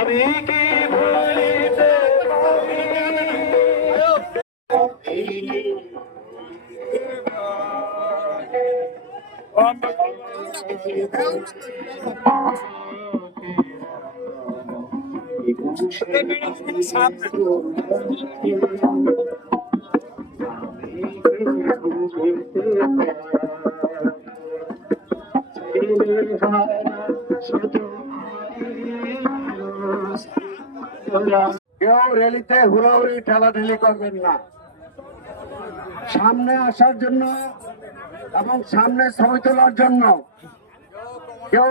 আমি কি কেউ র্যালিতে হুড়াহুড়ি ঠেলাঠেলি করবেন না। সামনে আসার জন্য এবং সামনে ছবি তোলার জন্য কেউ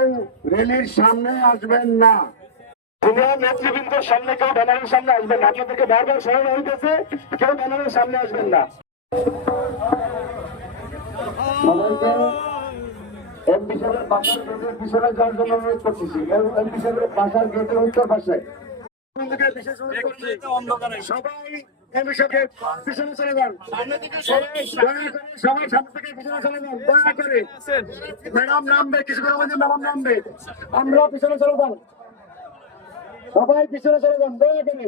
রেলির সামনে আসবেন না। সিনিয়র নেতৃবৃন্দের সামনে কেউ ব্যানারের সামনে আসবেন না। আপনাদেরকে বারবার স্মরণ হইতেছে কেউ ব্যানারের সামনে আসবেন না। সবাইকে এমপি সাহেবের বাসার গেটের পিছনে যাওয়ার জন্য অনুরোধ করতেছি। এমপি সাহেবের বাসার গেটের উত্তর পাশে। সবাই এমপি সাহেবের পিছনে চলে যান। সবাই দয়া করে সবাই সামনে থেকে পিছনে চলে যান। দয়া করে। ম্যাডাম নামবে কিছু আমাদের ম্যাডাম নামবে। আমরা পিছনে চলে যান। সবাই পিছনে চলে যান দয়া করে।